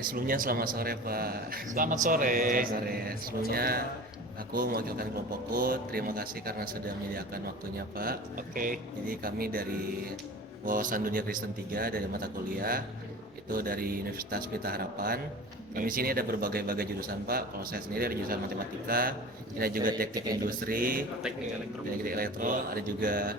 Sebelumnya selamat sore Pak. Selamat sore. Selamat sore. Sebelumnya aku mewakilkan kelompokku. Terima kasih karena sudah menyediakan waktunya Pak. Oke. Jadi kami dari Wawasan Dunia Kristen 3 dari mata kuliah itu dari Universitas Pelita Harapan. Kami sini ada berbagai jurusan Pak. Kalau saya sendiri ada jurusan matematika, ada juga teknik industri, teknik elektro, ada juga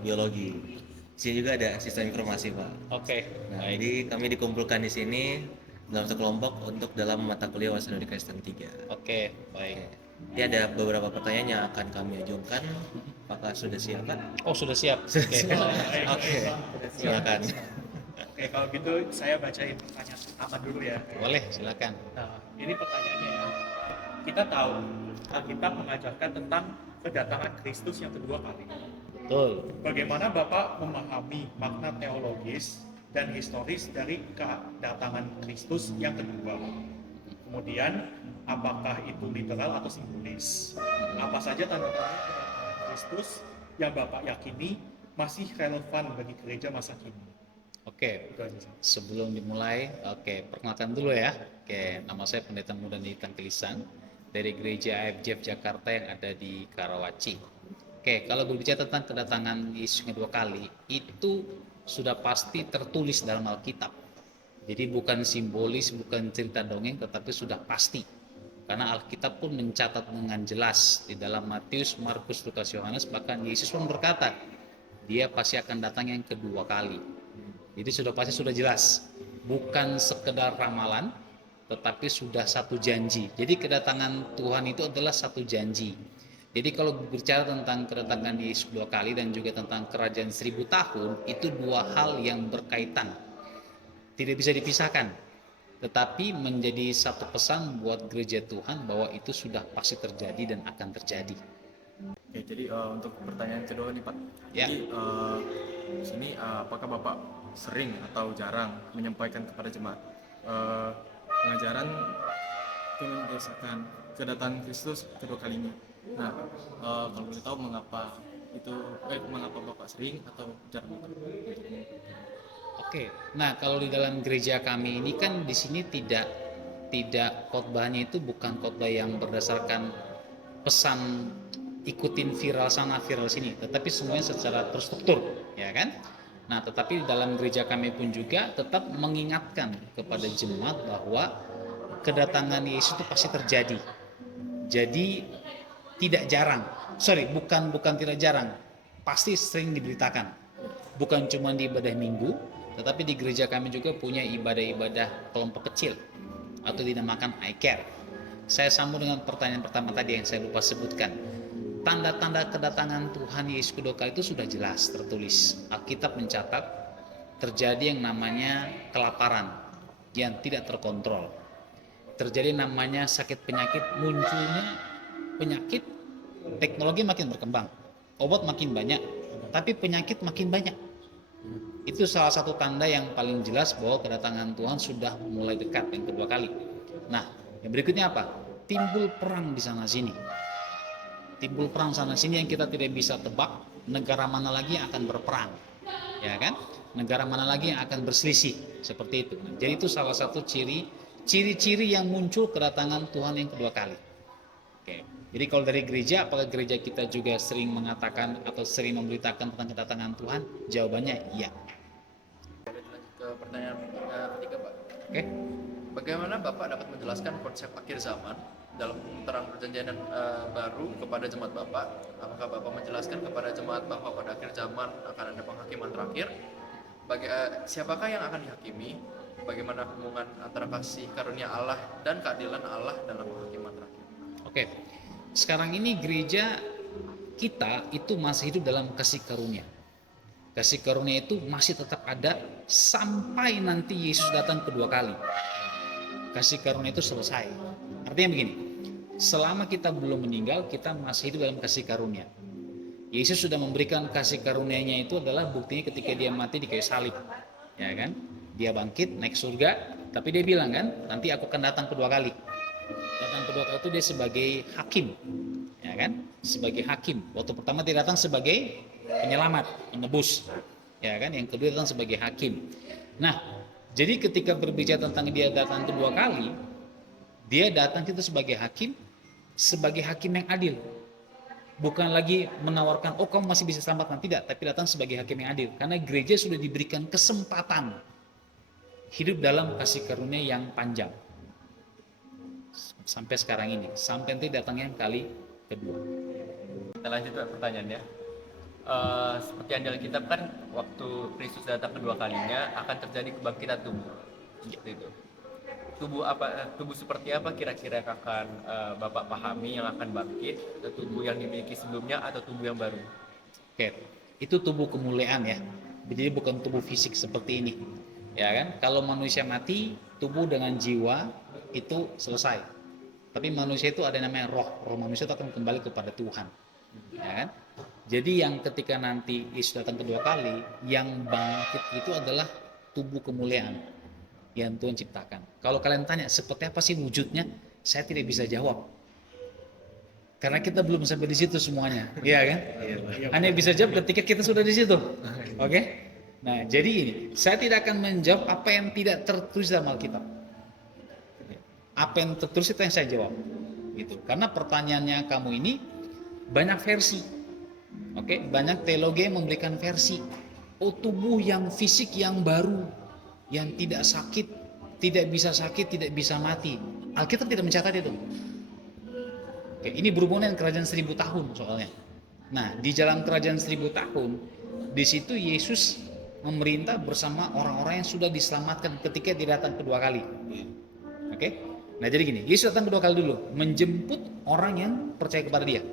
biologi. Di sini juga ada sistem informasi Pak. Oke. Nah, Baik. jadi kami dikumpulkan di sini dalam satu kelompok untuk dalam mata kuliah Wawasan Dunia Kristen 3. Oke. Baik. Ini ada beberapa pertanyaan yang akan kami ajukan. Apakah sudah siap Pak? Oh, sudah siap. Sudah Oke. siap. Oke, silakan. Oke, kalau gitu saya bacain pertanyaan pertama dulu ya. Boleh, silakan. Nah, ini pertanyaannya ya. Kita tahu Alkitab mengajarkan tentang kedatangan Kristus yang kedua kali. Betul. Bagaimana Bapak memahami makna teologis dan historis dari kedatangan Kristus yang kedua? Kemudian, apakah itu literal atau simbolis? Apa saja tanda-tanda kedatangan Kristus yang Bapak yakini masih relevan bagi gereja masa kini? Oke. Itu aja. Sebelum dimulai, perkenalkan dulu ya. Nama saya Pendeta Muda Nitan Kelisan dari Gereja AFJF Jakarta yang ada di Karawaci. Kalau berbicara tentang kedatangan Yesus kedua kali, itu sudah pasti tertulis dalam Alkitab. Jadi bukan simbolis, bukan cerita dongeng, tetapi sudah pasti. Karena Alkitab pun mencatat dengan jelas di dalam Matius, Markus, Lukas, Yohanes, bahkan Yesus pun berkata, dia pasti akan datang yang kedua kali. Jadi sudah pasti sudah jelas, bukan sekedar ramalan, tetapi sudah satu janji. Jadi kedatangan Tuhan itu adalah satu janji. Jadi kalau bicara tentang kedatangan Yesus dua kali dan juga tentang kerajaan 1000 tahun, itu dua hal yang berkaitan. Tidak bisa dipisahkan, tetapi menjadi satu pesan buat gereja Tuhan bahwa itu sudah pasti terjadi dan akan terjadi. Oke, jadi untuk pertanyaan kedua nih Pak. Ya. Jadi di sini apakah Bapak sering atau jarang menyampaikan kepada jemaat pengajaran itu berdasarkan kedatangan Kristus kedua kalinya? Nah, kalau boleh tahu mengapa Bapak sering atau jarang untuk Nah kalau di dalam gereja kami ini kan di sini tidak khotbahnya itu bukan khotbah yang berdasarkan pesan ikutin viral sana viral sini, tetapi semuanya secara terstruktur, ya kan? Nah, tetapi dalam gereja kami pun juga tetap mengingatkan kepada jemaat bahwa kedatangan Yesus itu pasti terjadi. Jadi tidak jarang, bukan tidak jarang, pasti sering diberitakan. Bukan cuma di ibadah minggu, tetapi di gereja kami juga punya ibadah-ibadah kelompok kecil atau dinamakan I-Care. Saya sambung dengan pertanyaan pertama tadi yang saya lupa sebutkan. Tanda-tanda kedatangan Tuhan Yesus kedua kali itu sudah jelas tertulis. Alkitab mencatat terjadi yang namanya kelaparan yang tidak terkontrol. Terjadi namanya sakit penyakit, munculnya penyakit, teknologi makin berkembang, obat makin banyak, tapi penyakit makin banyak. Itu salah satu tanda yang paling jelas bahwa kedatangan Tuhan sudah mulai dekat yang kedua kali. Nah, yang berikutnya apa? Timbul perang di sana sini. Timbul perang sana sini yang kita tidak bisa tebak negara mana lagi yang akan berperang. Ya kan? Negara mana lagi yang akan berselisih seperti itu. Jadi itu salah satu ciri-ciri yang muncul kedatangan Tuhan yang kedua kali. Jadi kalau dari gereja, apakah gereja kita juga sering mengatakan atau sering memberitakan tentang kedatangan Tuhan? Jawabannya iya. Lanjut ke pertanyaan ketiga Pak. Oke. Bagaimana Bapak dapat menjelaskan konsep akhir zaman dalam terang perjanjian baru kepada jemaat Bapak? Apakah Bapak menjelaskan kepada jemaat bahwa pada akhir zaman akan ada penghakiman terakhir? Siapakah yang akan dihakimi? Bagaimana hubungan antara kasih karunia Allah dan keadilan Allah dalam penghakiman terakhir? Oke. Sekarang ini gereja kita itu masih hidup dalam kasih karunia. Kasih karunia itu masih tetap ada sampai nanti Yesus datang kedua kali. Kasih karunia itu selesai. Artinya begini, selama kita belum meninggal, kita masih hidup dalam kasih karunia. Yesus sudah memberikan kasih karunia-Nya itu adalah buktinya ketika dia mati di kayu salib. Ya kan? Dia bangkit, naik surga, tapi dia bilang kan, nanti aku akan datang kedua kali. Datang kedua kali itu dia sebagai hakim, ya kan? Sebagai hakim. Waktu pertama dia datang sebagai penyelamat, penebus, ya kan? Yang kedua datang sebagai hakim. Nah, Jadi ketika berbicara tentang dia datang kedua kali, dia datang itu sebagai hakim yang adil. Bukan lagi menawarkan, oh kamu masih bisa selamatkan, tidak, tapi datang sebagai hakim yang adil. Karena gereja sudah diberikan kesempatan hidup dalam kasih karunia yang panjang. Sampai sekarang ini, sampai nanti datang yang kali kedua. Kita lanjut Pak, pertanyaannya. Seperti yang di Alkitab kan, waktu Kristus datang kedua kalinya akan terjadi kebangkitan tubuh. Seperti itu. Tubuh seperti apa kira-kira yang akan Bapak pahami yang akan bangkit? Atau tubuh yang dimiliki sebelumnya atau tubuh yang baru? Oke, itu tubuh kemuliaan ya. Jadi bukan tubuh fisik seperti ini. Ya kan? Kalau manusia mati, tubuh dengan jiwa itu selesai. Tapi manusia itu ada namanya roh. Roh manusia itu akan kembali kepada Tuhan. Ya kan? Jadi yang ketika nanti Yesus datang kedua kali, yang bangkit itu adalah tubuh kemuliaan yang Tuhan ciptakan. Kalau kalian tanya seperti apa sih wujudnya, saya tidak bisa jawab. Karena kita belum sampai di situ semuanya, iya kan? Hanya bisa jawab ketika kita sudah di situ. Oke? Nah, jadi ini, saya tidak akan menjawab apa yang tidak tertulis dalam Alkitab. Apa yang tertulis itu yang saya jawab. Gitu. Karena pertanyaannya kamu ini banyak versi. Oke, banyak teologi yang memberikan versi. Oh, tubuh yang fisik yang baru, yang tidak sakit, tidak bisa mati. Alkitab tidak mencatat itu. Oke, ini berhubungan dengan kerajaan 1000 tahun soalnya. Nah, di jalan kerajaan 1000 tahun, di situ Yesus memerintah bersama orang-orang yang sudah diselamatkan ketika dia datang kedua kali. Oke? Nah, jadi gini, Yesus datang kedua kali dulu, menjemput orang yang percaya kepada dia.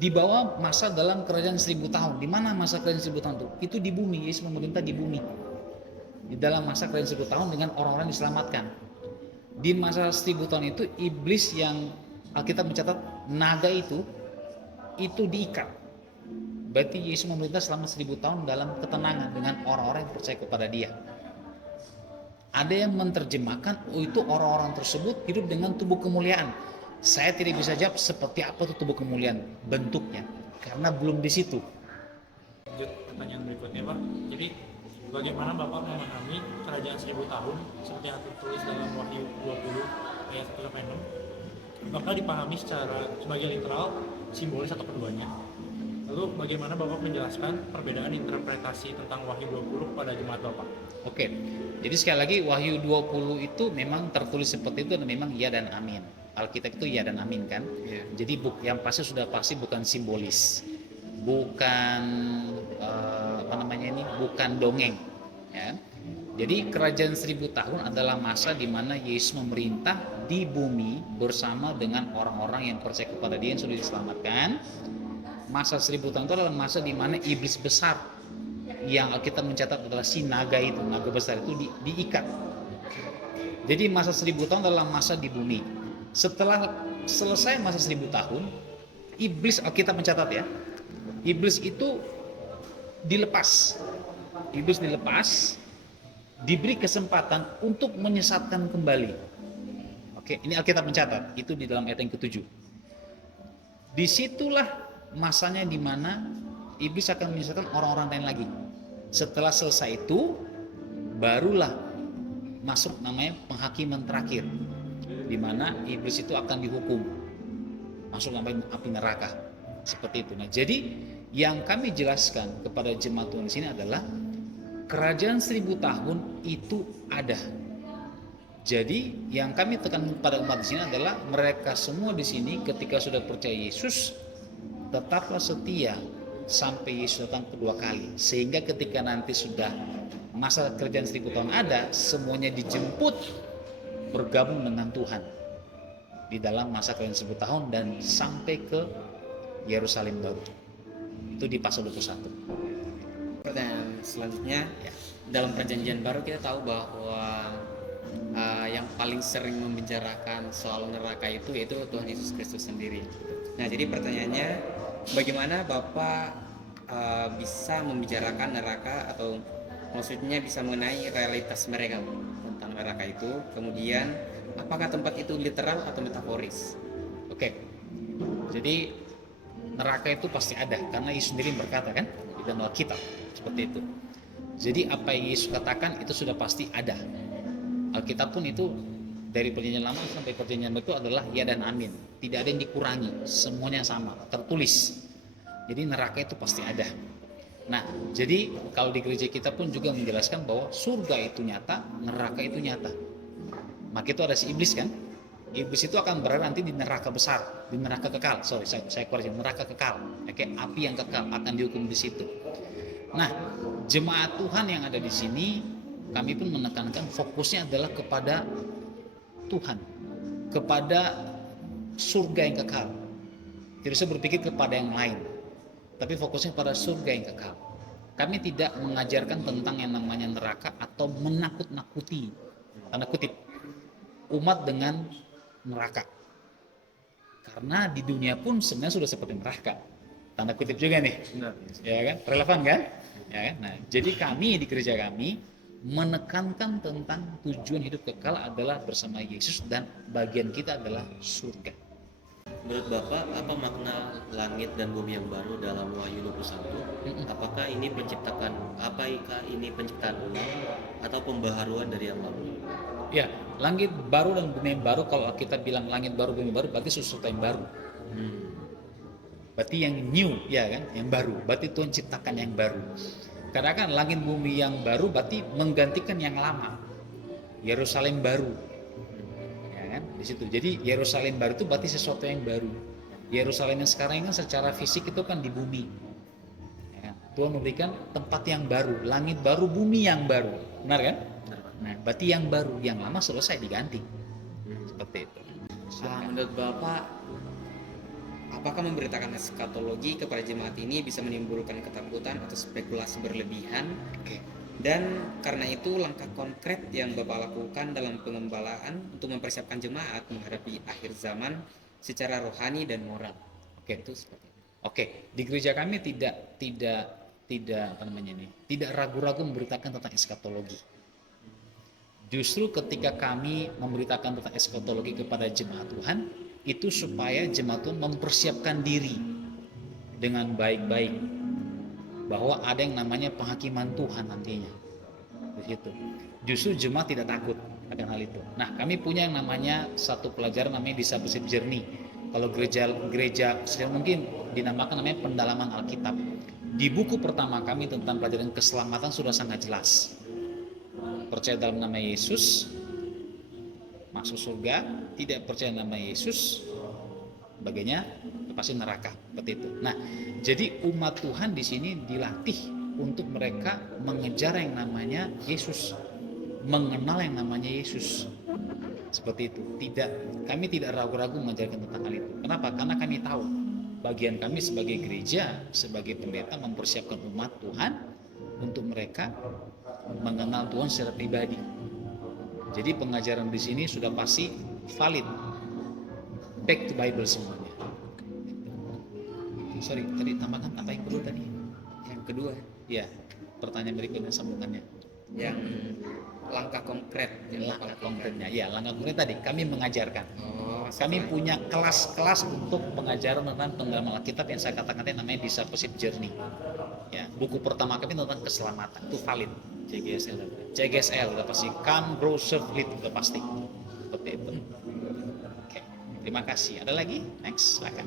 Di bawah masa dalam kerajaan 1000 tahun. Di mana masa kerajaan 1000 tahun itu? Itu di bumi, Yesus memerintah di bumi. Di dalam masa kerajaan 1000 tahun dengan orang-orang diselamatkan. Di masa 1000 tahun itu iblis yang Alkitab mencatat naga itu diikat. Berarti Yesus memerintah selama 1000 tahun dalam ketenangan dengan orang-orang yang percaya kepada dia. Ada yang menerjemahkan itu orang-orang tersebut hidup dengan tubuh kemuliaan. Saya tidak bisa jawab seperti apa itu tubuh kemuliaan bentuknya karena belum di situ. Lanjut pertanyaan berikutnya Pak. Jadi bagaimana Bapak memahami kerajaan 1000 tahun seperti yang tertulis dalam Wahyu 20 ayat 1-6? Apakah dipahami sebagai literal, simbolis atau keduanya? Lalu bagaimana Bapak menjelaskan perbedaan interpretasi tentang Wahyu 20 pada jemaat Bapak? Oke. Jadi sekali lagi Wahyu 20 itu memang tertulis seperti itu dan memang ya dan amin. Alkitab itu ya dan amin kan? Yeah. Jadi yang sudah pasti bukan simbolis. Bukan bukan dongeng ya. Jadi kerajaan 1000 tahun adalah masa di mana Yesus memerintah di bumi bersama dengan orang-orang yang percaya kepada dia yang sudah diselamatkan. Masa 1000 tahun itu adalah masa di mana iblis besar yang Alkitab mencatat adalah si naga itu, naga besar itu diikat. Jadi masa 1000 tahun adalah masa di bumi. Setelah selesai masa 1000 tahun, iblis, Alkitab mencatat ya, iblis itu dilepas. Iblis dilepas, diberi kesempatan untuk menyesatkan kembali. Oke, ini Alkitab mencatat, itu di dalam ayat yang ke-7. Disitulah masanya di mana iblis akan menyesatkan orang-orang lain lagi. Setelah selesai itu, barulah masuk namanya penghakiman terakhir, di mana iblis itu akan dihukum, masuk api neraka. Seperti itu. Nah, jadi yang kami jelaskan kepada jemaat Tuhan di sini adalah kerajaan 1000 tahun itu ada. Jadi yang kami tekan pada umat di sini adalah mereka semua di sini ketika sudah percaya Yesus tetaplah setia sampai Yesus datang kedua kali. Sehingga ketika nanti sudah masa kerajaan 1000 tahun ada, semuanya dijemput bergabung dengan Tuhan di dalam masa kerajaan 1000 tahun dan sampai ke Yerusalem baru. Itu di pasal 21. Pertanyaan selanjutnya, dalam perjanjian baru kita tahu bahwa yang paling sering membicarakan soal neraka itu yaitu Tuhan Yesus Kristus sendiri. Nah, jadi pertanyaannya, bagaimana Bapak bisa membicarakan neraka, atau maksudnya bisa mengenai realitas mereka tentang neraka itu? Kemudian, apakah tempat itu literal atau metaforis? Oke. Jadi neraka itu pasti ada karena Yesus sendiri berkata kan di dalam Alkitab seperti itu. Jadi apa yang Yesus katakan itu sudah pasti ada. Alkitab pun itu dari perjanjian lama sampai perjanjian baru itu adalah ya dan amin. Tidak ada yang dikurangi, semuanya sama, tertulis. Jadi neraka itu pasti ada. Nah, jadi kalau di gereja kita pun juga menjelaskan bahwa surga itu nyata, neraka itu nyata. Maka itu ada si iblis kan? Iblis itu akan berada nanti di neraka besar, di neraka kekal. Sorry, saya koreksi, neraka kekal. Kayak api yang kekal akan dihukum di situ. Nah, jemaat Tuhan yang ada di sini, kami pun menekankan fokusnya adalah kepada Tuhan, kepada surga yang kekal. Tidak usah berpikir kepada yang lain, tapi fokusnya pada surga yang kekal. Kami tidak mengajarkan tentang yang namanya neraka atau menakut-nakuti, tanda kutip, umat dengan neraka. Karena di dunia pun sebenarnya sudah seperti neraka. Tanda kutip juga nih. Benar. Ya kan? Relevan kan? Ya kan? Nah, jadi kami di gereja kami menekankan tentang tujuan hidup kekal adalah bersama Yesus dan bagian kita adalah surga. Menurut Bapak, apa makna langit dan bumi yang baru dalam Wahyu 21? Apakah ini penciptaan ulang atau pembaharuan dari yang lama? Ya, langit baru dan bumi yang baru, kalau kita bilang langit baru bumi baru berarti sesuatu yang baru. Berarti yang new, ya kan? Yang baru. Berarti Tuhan ciptakan yang baru. Karena kan langit bumi yang baru berarti menggantikan yang lama. Yerusalem baru. Ya kan? Di situ. Jadi Yerusalem baru itu berarti sesuatu yang baru. Yerusalem yang sekarang kan secara fisik itu kan di bumi. Ya kan? Tuhan memberikan tempat yang baru, langit baru, bumi yang baru. Benar kan? Nah, berarti yang baru, yang lama selesai diganti. Seperti itu. Menurut Bapak, apakah memberitakan eskatologi kepada jemaat ini bisa menimbulkan ketakutan atau spekulasi berlebihan? Dan karena itu langkah konkret yang Bapak lakukan dalam pengembalaan untuk mempersiapkan jemaat menghadapi akhir zaman secara rohani dan moral. Itu seperti itu. Di gereja kami tidak ragu-ragu memberitakan tentang eskatologi. Justru ketika kami memberitakan tentang eskatologi kepada jemaat Tuhan, itu supaya jemaat Tuhan mempersiapkan diri dengan baik-baik bahwa ada yang namanya penghakiman Tuhan nantinya. Di situ. Justru jemaat tidak takut akan hal itu. Nah, kami punya yang namanya satu pelajaran namanya discipleship journey. Kalau gereja mungkin dinamakan namanya pendalaman Alkitab. Di buku pertama kami tentang pelajaran keselamatan sudah sangat jelas. Percaya dalam nama Yesus masuk surga, tidak percaya nama Yesus bagainya pasti neraka, seperti itu. Nah, jadi umat Tuhan di sini dilatih untuk mereka mengejar yang namanya Yesus, mengenal yang namanya Yesus. Seperti itu. Kami tidak ragu-ragu mengajarkan tentang hal itu. Kenapa? Karena kami tahu bagian kami sebagai gereja, sebagai pendeta mempersiapkan umat Tuhan untuk mereka mengenal Tuhan secara pribadi. Jadi pengajaran di sini sudah pasti valid, back to Bible semuanya. Sorry, tadi tambahkan apa yang kedua tadi? Yang kedua, Ya, pertanyaan berikutnya sambungannya. yang langkah konkret yang Langkah konkretnya, ya langkah konkret tadi kami mengajarkan. Kami setelah- punya kelas-kelas untuk pengajaran tentang pendalaman Alkitab yang saya katakan tadi namanya discipleship journey. Ya, buku pertama kami tentang keselamatan itu valid. CGSL udah pasti, come grow serve lead udah pasti. Seperti itu. Oke, terima kasih. Ada lagi? Next, silakan.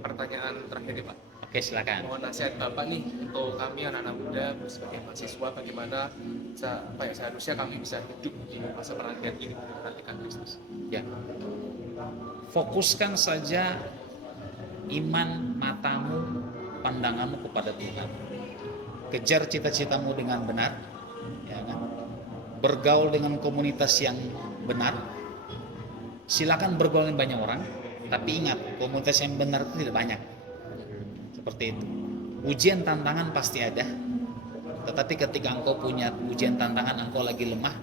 Pertanyaan terakhir nih Pak. Oke, silakan. Mohon nasihat Bapak nih untuk kami anak-anak muda sebagai mahasiswa bagaimana seharusnya kami bisa hidup di masa pergantian ini menantikan Kristus. Ya. Fokuskan saja iman matamu, pandanganmu kepada Tuhan. Kejar cita-citamu dengan benar, ya kan? Bergaul dengan komunitas yang benar. Silakan bergaul dengan banyak orang, tapi ingat komunitas yang benar itu tidak banyak. Seperti itu. Ujian tantangan pasti ada. Tetapi ketika engkau punya ujian tantangan, engkau lagi lemah,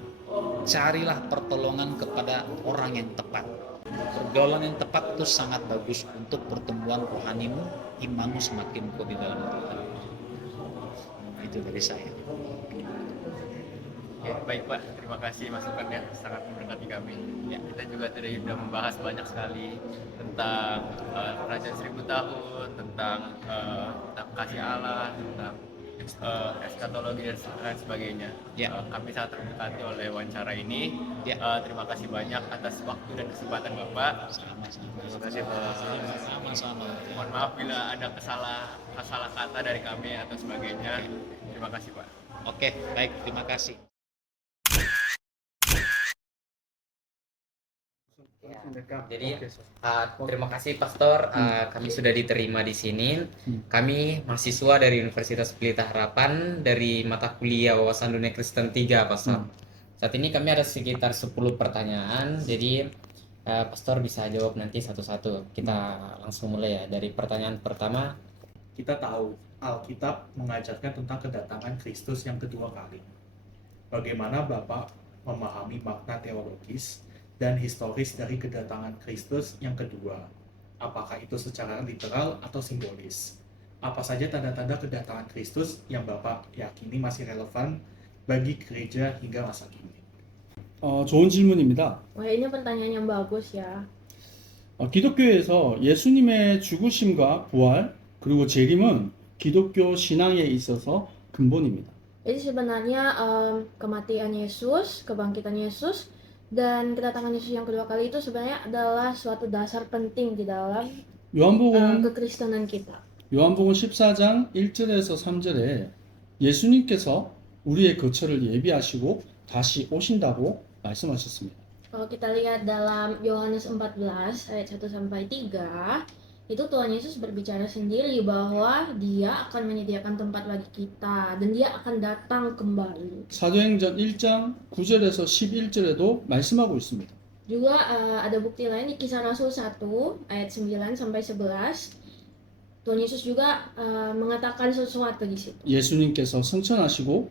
carilah pertolongan kepada orang yang tepat. Pergaulan yang tepat itu sangat bagus untuk pertumbuhan rohanimu, imanmu semakin kuat di dalam Tuhan. Itu dari saya. Ya, baik Pak, terima kasih masukannya, sangat memberkati kami. Ya, kita juga tadi sudah membahas banyak sekali tentang kerajaan 1000 tahun, tentang kasih Allah, tentang eskatologi dan lain sebagainya. Ya. Kami sangat terberkati oleh wawancara ini. Ya. Terima kasih banyak atas waktu dan kesempatan Bapak. Terima kasih Pak. Sama-sama. Mohon maaf bila ada salah kata dari kami atau sebagainya. Terima kasih Pak. Oke, baik, terima kasih. Jadi terima kasih Pastor, kami sudah diterima di sini. Kami mahasiswa dari Universitas Pelita Harapan dari mata kuliah Wawasan Dunia Kristen 3, Pastor. Saat ini kami ada sekitar 10 pertanyaan, jadi Pastor bisa jawab nanti satu-satu. Kita langsung mulai ya dari pertanyaan pertama. Kita tahu Alkitab mengajarkan tentang kedatangan Kristus yang kedua kali. Bagaimana Bapak memahami makna teologis dan historis dari kedatangan Kristus yang kedua? Apakah itu secara literal atau simbolis? Apa saja tanda-tanda kedatangan Kristus yang Bapak yakini masih relevan bagi gereja hingga masa kini? 좋은 질문입니다. Wah, ini pertanyaan yang bagus ya. 기독교에서 예수님의 죽으심과 부활 그리고 재림은 기독교 신앙에 있어서 근본입니다. Jadi sebenarnya kematian Yesus, kebangkitan Yesus, dan kedatangan Yesus yang kedua kali itu sebenarnya adalah suatu dasar penting di dalam 요한복음 kekristenan kita. 요한복음 14장 1절에서 3절에 예수님께서 우리의 거처를 예비하시고 다시 오신다고 말씀하셨습니다. Kalau kita lihat dalam Yohanes 14 ayat 1 sampai 3, itu Tuhan Yesus berbicara sendiri bahwa Dia akan menyediakan tempat bagi kita dan Dia akan datang kembali. 사도행전 1장 9절에서 11절에도 말씀하고 있습니다. Juga ada bukti lain di Kisah Rasul 1 ayat 9 sampai 11. Tuhan Yesus juga mengatakan sesuatu di situ. 예수님께서 승천하시고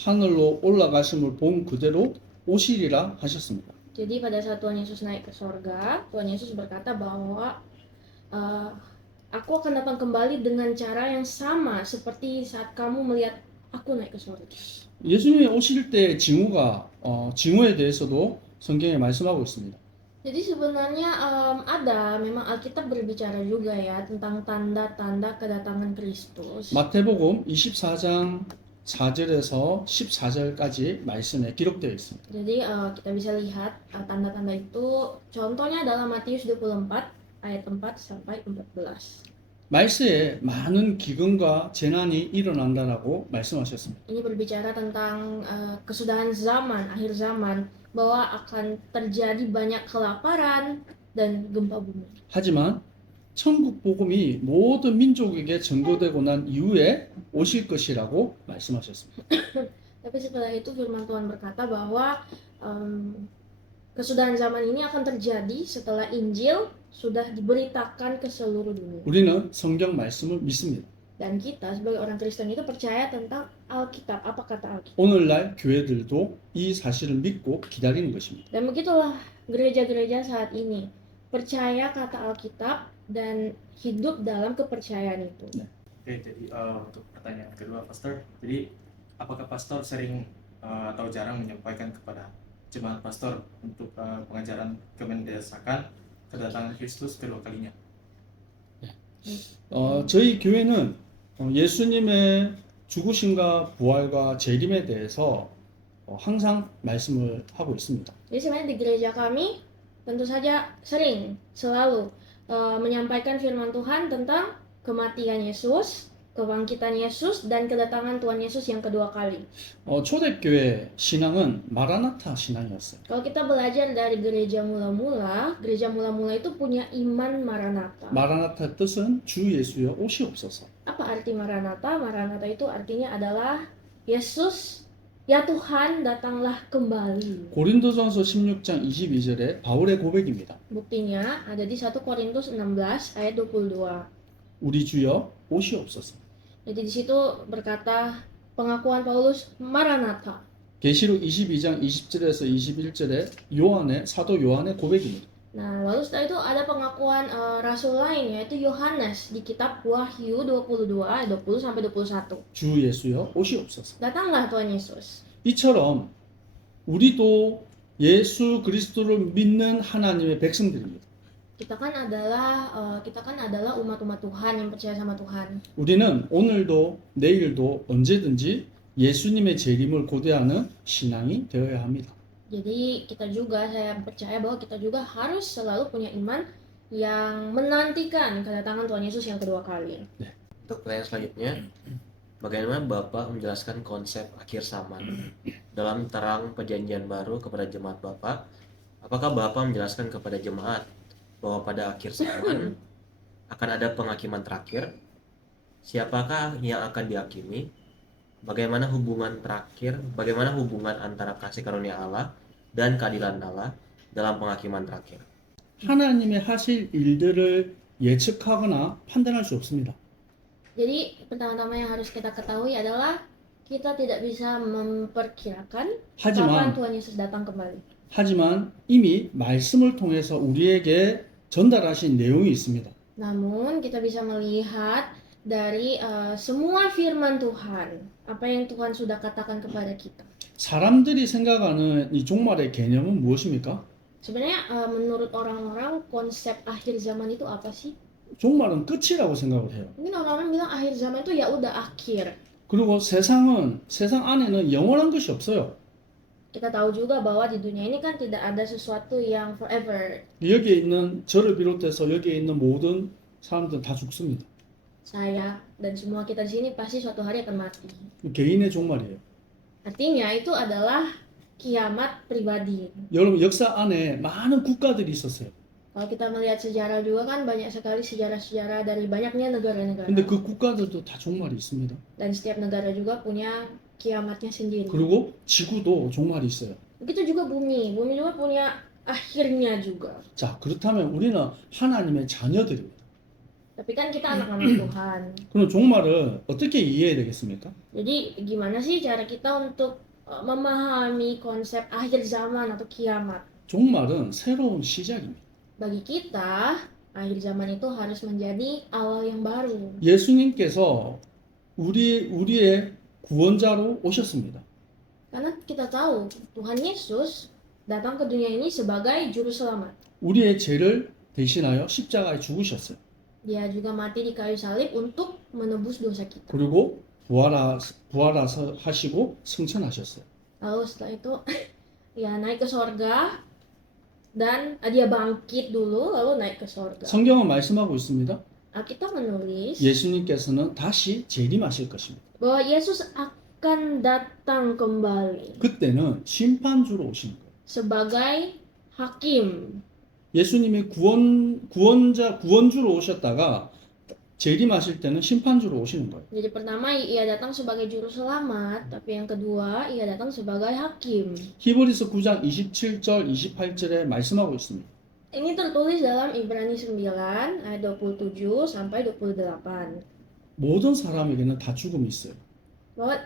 하늘로 올라가심을 본 그대로 오시리라 하셨습니다. Jadi pada saat Tuhan Yesus naik ke sorga, Tuhan Yesus berkata bahwa aku akan datang kembali dengan cara yang sama seperti saat kamu melihat aku naik ke sorga. 예수님이 오실 때 징후에 대해서도 성경에 말씀하고 있습니다. Jadi sebenarnya ada, memang Alkitab berbicara juga ya tentang tanda-tanda kedatangan Kristus. 마태복음 24장 4절에서 14절까지 말씀에 기록되어 있습니다. Jadi kita bisa lihat tanda-tanda itu, contohnya dalam Matius 24 ayat 4 sampai 14. 말세에 많은 기근과 재난이 일어난다라고 말씀하셨습니다. Ini berbicara tentang kesudahan zaman, akhir zaman, bahwa akan terjadi banyak kelaparan dan gempa bumi. 하지만 천국 복음이 모든 민족에게 전거되고 난 이후에 오실 것이라고 말씀하셨습니다. Tapi setelah itu firman Tuhan berkata bahwa kesudahan zaman ini akan terjadi setelah Injil sudah diberitakan ke seluruh dunia. 우리는 성경 말씀을 믿습니다. Dan kita sebagai orang Kristen itu percaya tentang Alkitab, apa kata Alkitab. 오늘날 교회들도 이 사실을 믿고 기다리는 것입니다. Dan begitulah gereja-gereja saat ini percaya kata Alkitab dan hidup dalam kepercayaan itu. Oke, jadi untuk pertanyaan kedua, Pastor. Jadi, apakah Pastor sering atau jarang menyampaikan kepada jemaat Pastor untuk pengajaran kemendesakan kedatangan Kristus kedua kalinya? 저희 교회는 예수님의 죽으심과 부활과 재림에 대해서 항상 말씀을 하고 있습니다. Jadi sebenarnya di gereja kami tentu saja selalu menyampaikan firman Tuhan tentang kematian Yesus, kebangkitan Yesus, dan kedatangan Tuhan Yesus yang kedua kali. 초대교회 신앙은 마라나타 신앙이었어요. Kalau kita belajar dari gereja mula-mula itu punya iman Maranatha. 마라나타 뜻은 주 예수여 오시옵소서. Apa arti Maranatha? Maranatha itu artinya adalah Yesus, ya Tuhan, datanglah kembali. 고린도전서 16장 22절에 바울의 고백입니다. Buktinya ada di 1 Korintus 16 ayat 22. 우리 주여 오시옵소서. Jadi di situ berkata pengakuan Paulus Maranatha. 계시록 22장 20절에서 21절에 사도 요한의 고백입니다. Nah, lalu setelah itu ada pengakuan rasul lain yaitu Yohanes di kitab Wahyu 22 ayat 20 sampai 21. 주 예수여 오시옵소서. Datanglah Tuhan Yesus. 이처럼 우리도 예수 그리스도를 믿는 하나님의 백성들입니다. kita kan adalah umat-umat Tuhan yang percaya sama Tuhan. 우리는 오늘도 내일도 언제든지 예수님의 재림을 고대하는 신앙이 되어야 합니다. Jadi saya percaya bahwa kita juga harus selalu punya iman yang menantikan kedatangan Tuhan Yesus yang kedua kali. Untuk pertanyaan selanjutnya, bagaimana Bapak menjelaskan konsep akhir zaman dalam terang perjanjian baru kepada jemaat Bapak? Apakah Bapak menjelaskan kepada jemaat bahwa pada akhir zaman akan ada penghakiman terakhir? Siapakah yang akan dihakimi? Bagaimana hubungan antara kasih karunia Allah dan keadilan Allah dalam penghakiman terakhir? 하나님의 하실 일들을 예측하거나 판단할 수 없습니다. Jadi pertama-tama yang harus kita ketahui adalah kita tidak bisa memperkirakan kapan Tuhan Yesus datang kembali. 하지만 이미 말씀을 통해서 우리에게 전달하신 내용이 있습니다. Namun kita bisa melihat dari semua firman Tuhan, apa yang Tuhan sudah katakan kepada kita. 사람들이 생각하는 이 종말의 개념은 무엇입니까? Sebenarnya menurut orang-orang konsep akhir zaman itu apa sih? 종말은 끝이라고 생각을 해요. Mungkin orang-orang bilang akhir zaman itu ya udah akhir. 그리고 세상 안에는 영원한 것이 없어요. Kita tahu juga bahwa di dunia ini kan tidak ada sesuatu yang forever. 여기에 있는 저를 비롯해서 여기에 있는 모든 사람들은 다 죽습니다. Saya dan semua kita di sini pasti suatu hari akan mati. 개인의 종말이에요. Artinya itu adalah kiamat pribadi. 여러분 역사 안에 많은 국가들이 있었어요. Kalau kita melihat sejarah juga kan banyak sekali sejarah-sejarah dari banyaknya negara-negara. 근데 그 국가들도 다 종말이 있습니다. Dan setiap negara juga punya kiamatnya sendiri. 그리고 지구도 종말이 있어요. Begitu juga bumi. Bumi juga punya akhirnya juga. 자, 그렇다면 우리는 하나님의 자녀들입니다. Tapi kan kita anak-anak Tuhan. 그럼 종말을 어떻게 이해해야 되겠습니까? Jadi gimana sih cara kita untuk memahami konsep akhir zaman atau kiamat? 종말은 새로운 시작입니다. Bagi kita, akhir zaman itu harus menjadi awal yang baru. 예수님께서 우리의 구원자로 오셨습니다. Karena kita tahu Tuhan Yesus datang ke dunia ini sebagai juru selamat. 우리의 죄를 대신하여 십자가에 죽으셨어요. Dia juga mati di kayu salib untuk menebus dosa kita. 그리고 부활하시고 승천하셨어요. Lalu setelah itu ya naik ke sorga dan dia bangkit dulu lalu naik ke sorga. 성경은 말씀하고 있습니다. Alkitab menulis 예수님께서는 다시 재림하실 것입니다. bahwa Yesus akan datang kembali 그때는 심판주로 오시는 거예요. sebagai hakim. 예수님이 구원주로 오셨다가 재림하실 때는 심판주로 오시는 거예요. Jadi pertama ia datang sebagai juru selamat, tapi yang kedua ia datang sebagai hakim. 히브리서 9장 27절 28절에 말씀하고 있습니다. Ini tertulis dalam Ibrani 9 ayat 27 sampai 28. 모든 사람에게는 다 죽음이 있어요. Bahwa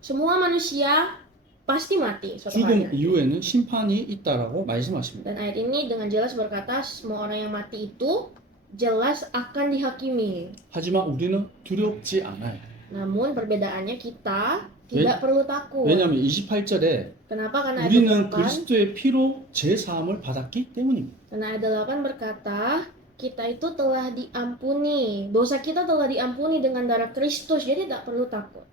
semua manusia pasti mati suatu 죽음 hari. 이후에는 심판이 있다라고 말씀하십니다. Dan ayat ini dengan jelas berkata semua orang yang mati itu jelas akan dihakimi. 하지만 우리는 두렵지 않아요. Namun perbedaannya kita tidak perlu takut. 왜냐하면 28절에 Kenapa? Karena ayat 우리는 8, 그리스도의 피로 제 사함을 받았기 때문입니다. karena ayat 8 berkata kita itu telah diampuni, dosa kita telah diampuni dengan darah Kristus, jadi tak perlu takut.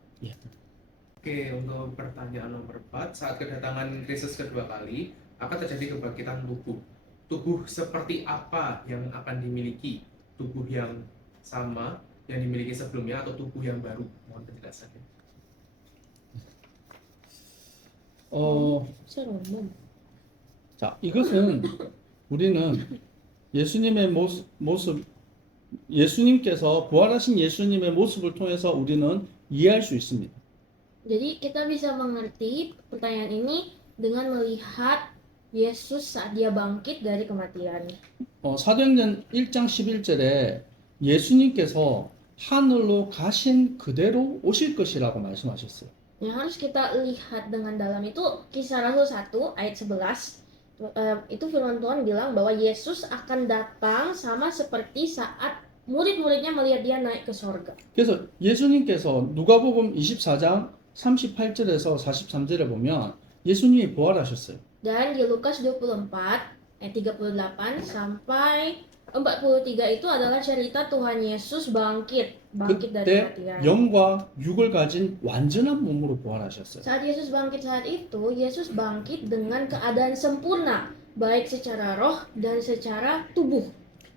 Oke, untuk pertanyaan nomor 4, saat kedatangan Kristus kedua kali akan terjadi kebangkitan tubuh. Tubuh seperti apa yang akan dimiliki? Tubuh yang sama yang dimiliki sebelumnya atau tubuh yang baru? Mohon penjelasannya. 자, 이것은 우리는 예수님의 모습, 예수님께서 부활하신 예수님의 모습을 통해서 우리는 이해할 수 있습니다. Jadi kita bisa mengerti pertanyaan ini dengan melihat Yesus saat dia bangkit dari kematian. 사도행전 1장 11절에 예수님께서 하늘로 가신 그대로 오실 것이라고 말씀하셨어요. Yang harus kita lihat dengan dalam itu Kisah Rasul 1 ayat 11. Itu firman Tuhan bilang bahwa Yesus akan datang sama seperti saat murid-muridnya melihat dia naik ke sorga. 그래서 예수님께서 누가복음 24장 38절에서 43절에 보면 예수님이 부활하셨어요. Dan di Lukas 24 ayat 38 sampai 43 itu adalah cerita Tuhan Yesus bangkit dari 그때 kematian. 영과 육을 가진 완전한 몸으로 부활하셨어요. Saat Yesus bangkit saat itu, Yesus bangkit dengan keadaan sempurna, baik secara roh dan secara tubuh.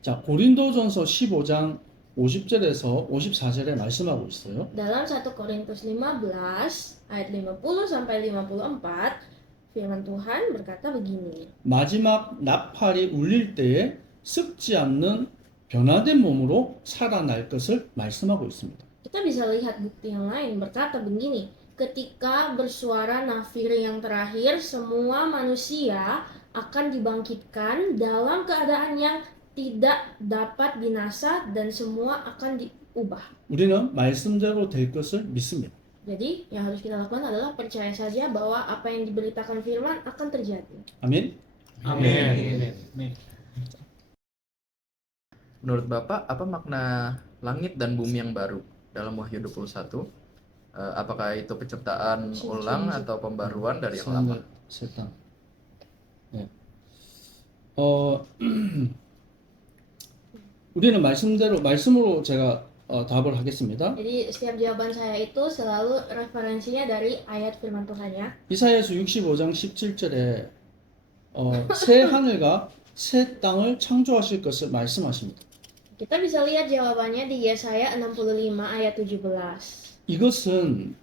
자, 고린도전서 15장 50절에서 54절에 말씀하고 있어요. Dalam 1 Korintus 15 ayat 50 sampai 54, firman Tuhan berkata begini. 마지막 나팔이 울릴 때에 썩지 않는 변화된 몸으로 살아날 것을 말씀하고 있습니다. Kita bisa lihat bukti yang lain berkata begini. Ketika bersuara nafir yang terakhir, semua manusia akan dibangkitkan dalam keadaan yang tidak dapat binasa dan semua akan diubah. 우리는 말씀대로 될 것을 믿습니다. Jadi yang harus kita lakukan adalah percaya saja bahwa apa yang diberitakan firman akan terjadi. 아멘. Amin. Menurut Bapak, apa makna langit dan bumi yang baru dalam Wahyu 21? Apakah itu penciptaan ulang atau pembaruan dari yang lama? 세상. 네. 우리는 말씀으로 제가 답을 하겠습니다. Jadi setiap jawaban saya itu selalu referensinya dari ayat firman Tuhan ya. 이사야서 65장 17절에 새 하늘과 새 땅을 창조하실 것을 말씀하십니다. Kita bisa lihat jawabannya di Yesaya 65 ayat 17. 이것은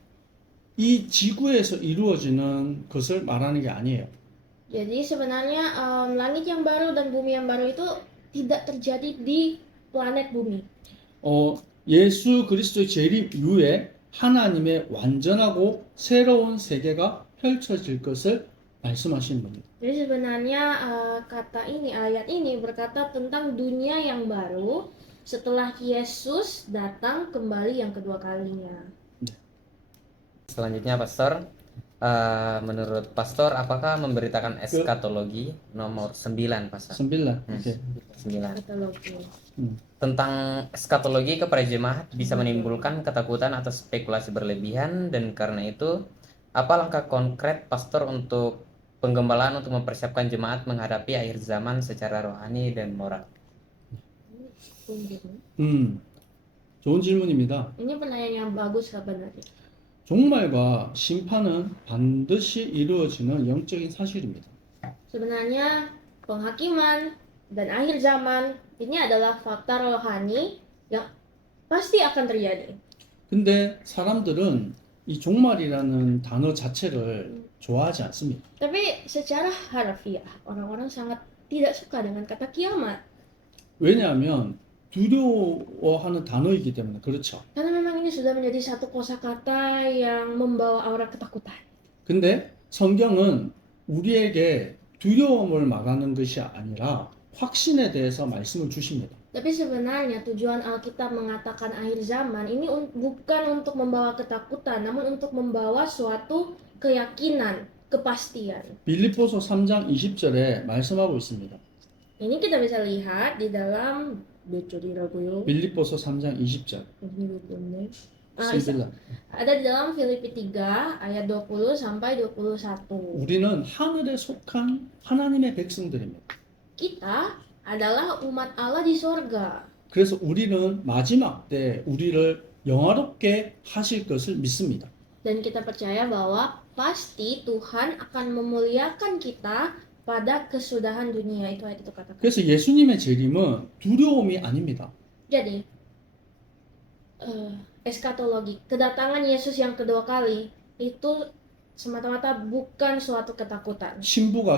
이 지구에서 이루어지는 것을 말하는 게 아니에요. Jadi sebenarnya langit yang baru dan bumi yang baru itu tidak terjadi di planet bumi. 예수 그리스도의 재림 이후에 하나님의 완전하고 새로운 세계가 펼쳐질 것을 말씀하시는 겁니다. Jadi sebenarnya ayat ini berkata tentang dunia yang baru setelah Yesus datang kembali yang kedua kalinya. Selanjutnya Pastor, menurut Pastor apakah memberitakan eskatologi nomor 9 Pastor? 9. 오케이. 9. Eskatologi. Tentang eskatologi kepada jemaat bisa menimbulkan ketakutan atau spekulasi berlebihan, dan karena itu apa langkah konkret Pastor untuk penggembalaan untuk mempersiapkan jemaat menghadapi akhir zaman secara rohani dan moral? 좋은 질문입니다. Ini pertanyaan yang bagus sebenarnya. 종말과 심판은 반드시 이루어지는 영적인 사실입니다. Sebenarnya penghakiman dan akhir zaman ini adalah fakta rohani yang pasti akan terjadi. 근데 사람들은 이 종말이라는 단어 자체를 좋아하지 않습니다. Tapi secara harfiah orang-orang sangat tidak suka dengan kata kiamat. 왜냐하면 두려워하는 단어이기 때문에 그렇죠. Karena memang ini sudah menjadi satu kosakata yang membawa aura ketakutan. 근데 성경은 우리에게 두려움을 말하는 것이 아니라 확신에 대해서 말씀을 주십니다. Tapi sebenarnya tujuan Alkitab mengatakan akhir zaman ini bukan untuk membawa ketakutan, namun untuk membawa suatu keyakinan, kepastian. 빌립보서 3장 20절에 말씀하고 있습니다. Ini kita bisa lihat di dalam 빌립보서 3장 20절. Ada di dalam Filipi 3 ayat 20 sampai 21. 우리는 하늘에 속한 하나님의 백성들입니다. Kita adalah umat Allah di sorga. 그래서 우리는 마지막 때 우리를 영화롭게 하실 것을 믿습니다. Dan kita percaya bahwa pasti Tuhan akan memuliakan kita pada kesudahan dunia, itu ayat itu katakan. 그래서 예수님의 재림은 두려움이 아닙니다. Jadi eskatologi, kedatangan Yesus yang kedua kali itu semata-mata bukan suatu ketakutan.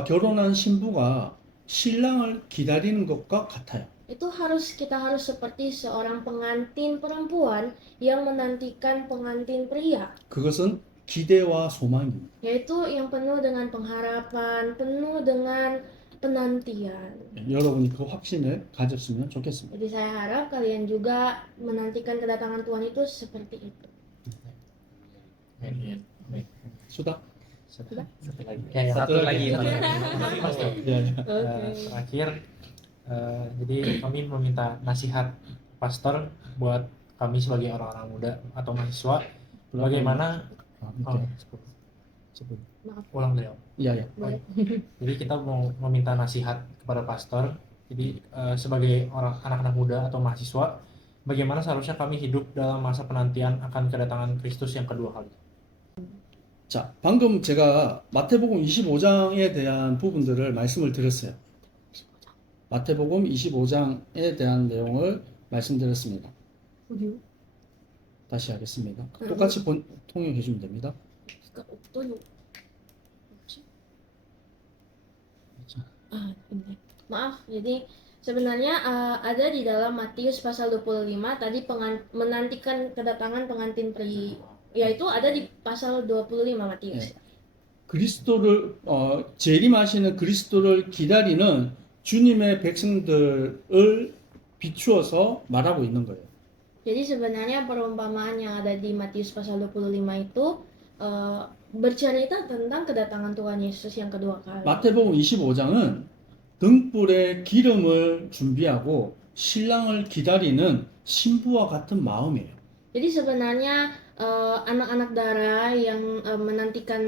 결혼한 신부가 신랑을 기다리는 것과 같아요. Itu kita harus seperti seorang pengantin perempuan yang menantikan pengantin pria. 그것은 기대와 소망입니다. Yaitu yang penuh dengan pengharapan, penuh dengan penantian. 여러분이 그 확신을 가졌으면 좋겠습니다. Jadi saya harap kalian juga menantikan kedatangan Tuhan itu seperti itu. 수다. Satu lagi. Terakhir, jadi kami meminta nasihat pastor buat kami sebagai orang-orang muda atau mahasiswa, bagaimana Maaf, Ulang deh Om. Iya, ya. boleh. Jadi kita mau meminta nasihat kepada pastor. Jadi sebagai orang anak-anak muda atau mahasiswa, bagaimana seharusnya kami hidup dalam masa penantian akan kedatangan Kristus yang kedua kali? 자, 방금 제가 마태복음 25장에 대한 부분들을 말씀을 드렸어요. 마태복음 25장에 대한 내용을 말씀드렸습니다. 어디요? 다시 하겠습니다. 똑같이 통역해 주면 됩니다. Kak, 어떤 뭐지? Ini. Maaf, jadi sebenarnya ada di dalam Matius pasal 25 tadi menantikan kedatangan pengantin peri, yaitu ada di pasal 25 Matius. 그리스도를 재림하시는 그리스도를 기다리는 주님의 백성들을 비추어서 말하고 있는 거예요. Jadi sebenarnya perumpamaan yang ada di Matius pasal 25 itu bercerita tentang kedatangan Tuhan Yesus yang kedua kali. 마태복음 25장은 등불에 기름을 준비하고 신랑을 기다리는 신부와 같은 마음이에요. Jadi sebenarnya anak-anak darah yang menantikan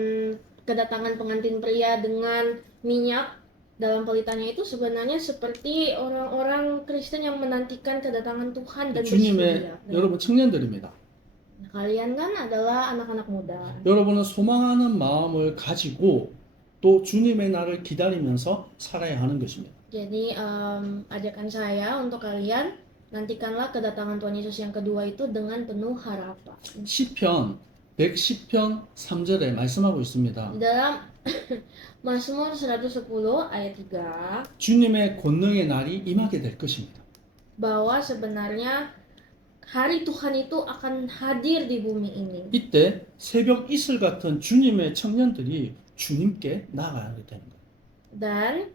kedatangan pengantin pria dengan minyak dalam pelitannya itu sebenarnya seperti orang-orang Kristen yang menantikan kedatangan Tuhan dan 주님의 bersedia. 여러분 청년들입니다. Kalian kan adalah anak-anak muda. 여러분은 소망하는 마음을 가지고 또 주님의 날을 기다리면서 살아야 하는 것입니다. Jadi ajakan saya untuk kalian, nantikanlah kedatangan Tuhan Yesus yang kedua itu dengan penuh harapan. 시편 110편 3절에 말씀하고 있습니다. Di dalam Mazmur 110 ayat 3 주님의 권능의 날이 임하게 될 것입니다. bahwa sebenarnya hari Tuhan itu akan hadir di bumi ini. 이때 새벽 이슬 같은 주님의 청년들이 주님께 나아가게 되는 거예요.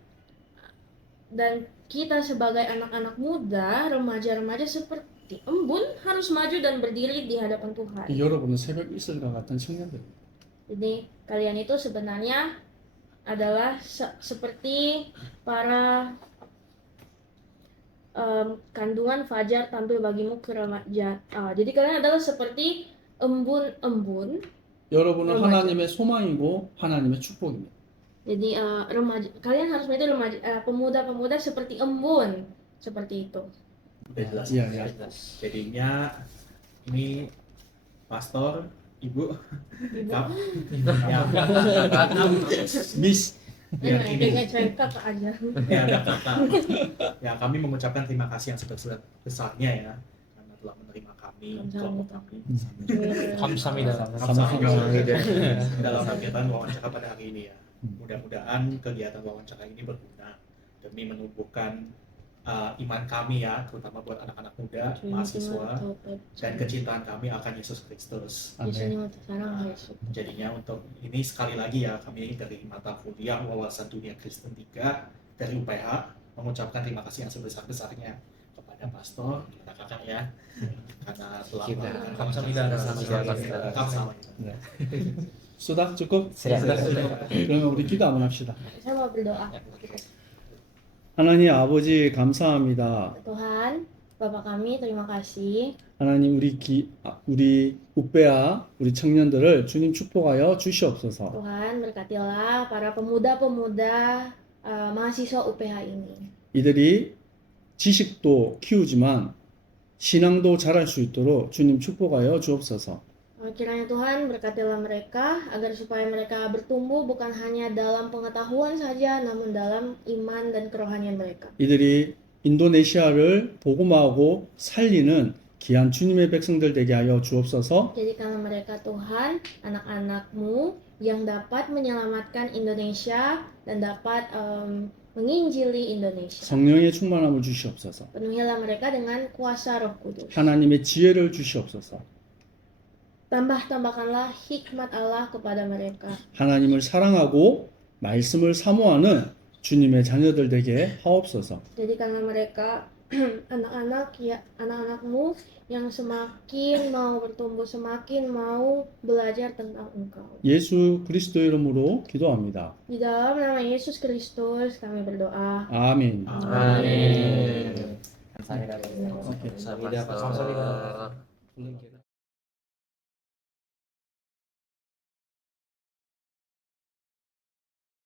Dan kita sebagai anak-anak muda, remaja-remaja seperti embun harus maju dan berdiri di hadapan Tuhan. 여러분은 새벽 이슬과 같은 청년들입니다. Jadi kalian itu sebenarnya adalah seperti para kandungan fajar tampil bagimu ke remaja. Jadi kalian adalah seperti embun-embun. 여러분은 remaja. 하나님의 소망이고 하나님의 축복입니다. Jadi remaja, kalian harus menjadi remaja, pemuda-pemuda seperti embun, seperti itu. Udah jelas. Iya, iya. Jadinya ini pastor, ibu, 미스 ya ini Dengan kakak aja. ya ada kata. Ya kami mengucapkan terima kasih yang sebesar-besarnya ya karena telah menerima kami, kelompok kami. Kamsahamnida. Kamsahamnida. Dalam kegiatan wawancara pada hari ini ya. Mudah-mudahan kegiatan wawancara ini berguna demi menumbuhkan iman kami ya, terutama buat anak-anak muda, mahasiswa, dan kecintaan kami akan Yesus Kristus. Jadinya untuk ini sekali lagi ya, kami dari mata kuliah wawasan dunia Kristen 3 dari UPH mengucapkan terima kasih yang sebesar-besarnya kepada pastor, kepada kakak ya, karena telah 네. 수다 cukup? 그러면 우리 기도 한번 합시다. Saya mau berdoa. 하나님 아버지 감사합니다. Tuhan, Bapa kami, terima kasih. 하나님 우리 우빼아 우리 청년들을 주님 축복하여 주시옵소서. Tuhan, berkatilah para pemuda-pemuda mahasiswa UPH ini. 이들이 지식도 키우지만 신앙도 자랄 수 있도록 주님 축복하여 주옵소서. Kiranya Tuhan berkatilah mereka agar supaya mereka bertumbuh bukan hanya dalam pengetahuan saja namun dalam iman dan kerohanian mereka. 이들이 인도네시아를 복음화하고 살리는 귀한 주님의 백성들 되게 하여 주옵소서. Jadikanlah mereka Tuhan, anak-anak-Mu yang dapat menyelamatkan Indonesia dan dapat menginjili Indonesia. 성령의 충만함을 주시옵소서. Penuhilah mereka dengan kuasa Roh Kudus. 하나님의 지혜를 주시옵소서. Tambahkanlah hikmat Allah kepada mereka. 하나님을 사랑하고 말씀을 사모하는 주님의 자녀들 되게 하옵소서. Jadikanlah mereka anak-anak-Mu yang semakin mau bertumbuh, semakin mau belajar tentang Engkau. 예수 그리스도 이름으로 기도합니다. Di dalam nama Yesus Kristus kami berdoa. 아멘. Amin. Kamsahamnida, Pastor.